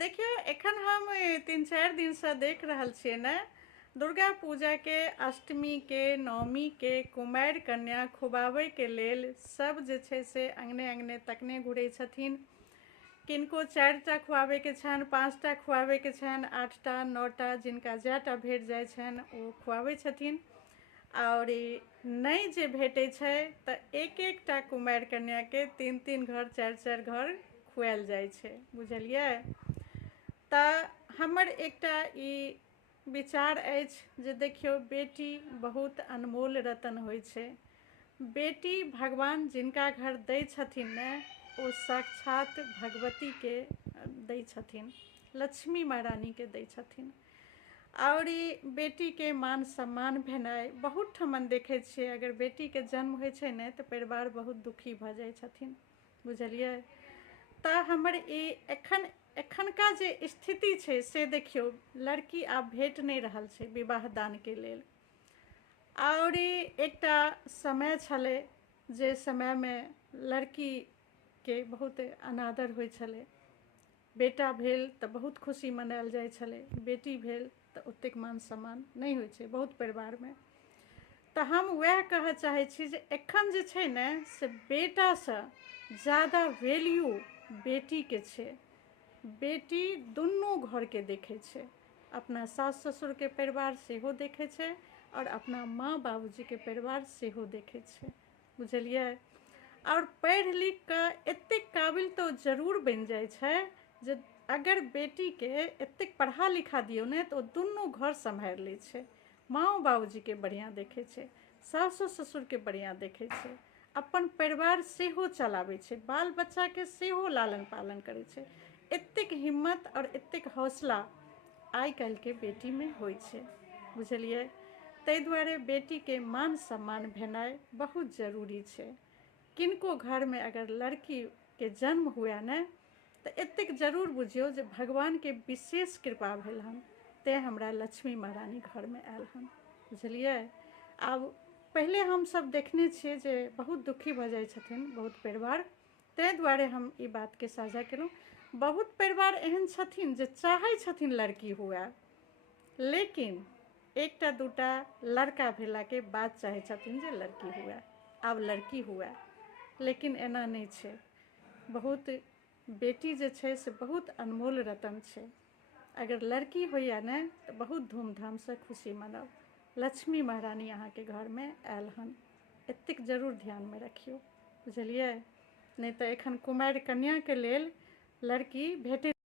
देखियो एखन हम 3-4 दिन से देख रहल छियै ने, दुर्गा पूजा के, अष्टमी के, नवमी के, कुमारि कन्या खुआबै के लेल सब जे छै से अंगने अंगने तकने घुरै छथिन। किनको 4टा खुआबै के छनि, 5टा खुआबै के छनि, 8टा 9टा जिनका जएटा भेट जाइ छनि ओ खुआबै छथिन। और नहि जे भेटै छै तऽ एक एकटा कुमारि कन्या के 3-3 घर 4-4 घर खुआएल जाइ छै, बुझलियै। तऽ हमर एकटा ई विचार अछि जे देखियौ, बेटी बहुत अनमोल रतन होइ छै। बेटी भगवान जिनका घर दै छथिन ने, ओ साक्षात भगवतीके दै छथिन, लक्ष्मी महारानीके दै छथिन। और ई बेटीके मान सम्मान भेनाइ बहुत ठमन देखै छियै, अगर बेटीके जन्म होइ छै ने तऽ परिवार बहुत दुखी भऽ जाइ छथिन, बुझलियै। तऽ हमर ई एखनका जे स्थिति छै से देखियौ, लड़की आब भेट नहीं रहल छै विवाह दान के लेल। और एकटा समय छलै जे समय में लड़की के बहुत अनादर होइ छलै। बेटा भेल तऽ बहुत खुशी मनायल जाइ छलै, बेटी भेल तऽ ओतेक मान सम्मान नहीं होइ छै बहुत परिवार में। तऽ हम वएह कहऽ चाहै छी जे एखन जे छै ने से बेटासँ ज़्यादा वैल्यू बेटी के छै। बेटी दुनू घर के देखै छै, अपना सास ससुर के परिवार सेहो देखै छै और अपना माँ बाबूजी के परिवार सेहो देखै छै, बुझलियै। और पढ़ि लिख कऽ एतेक काबिल तो जरूर बनि जाइ छै जे अगर बेटी के एतेक पढ़ा लिखा दियौ ने तऽ ओ दुनू घर सम्हारि लै छै, माँ बाबूजी के बढ़िआँ देखै छै, सासो ससुर के बढ़िआँ देखै छै, अपन परिवार सेहो चलाबै छै, बाल बच्चा के सेहो लालन पालन करै छै। एतेक हिम्मत और एतेक हौसला आइ काल्हि के बेटी में होइ छै, बुझलियै। ताहि दुआरे बेटी के मान सम्मान भेनाइ बहुत जरूरी छै। किनको घर में अगर लड़की के जन्म हुए ने तऽ एतेक जरूर बुझियौ जे भगवान के विशेष कृपा भेल हन, तेँ हमरा लक्ष्मी महारानी घर में आयल हन, बुझलियै। आब पहिले हम सब देखने छियै जे बहुत दुखी भऽ जाइ छथिन बहुत परिवार, ताहि दुआरे हम ई बात के साझा केलहुँ। बहुत परिवार एहन छथिन जे चाहै छथिन लड़की हुए, लेकिन एकटा दूटा लड़का भेला के बाद चाहै छथिन जे लड़की हुए, आब लड़की हुए, लेकिन एना नहीं छै। बहुत बेटी जे छै से बहुत अनमोल रतन छै। अगर लड़की होइए ने तऽ बहुत धूमधाम से खुशी मनाउ, लक्ष्मी महारानी अहाँ के घर में आयल हन, एतेक जरूर ध्यान में रखियौ, बुझलियै। नहीं तऽ एखन कुमारि कन्या के लेल लड़की भेटै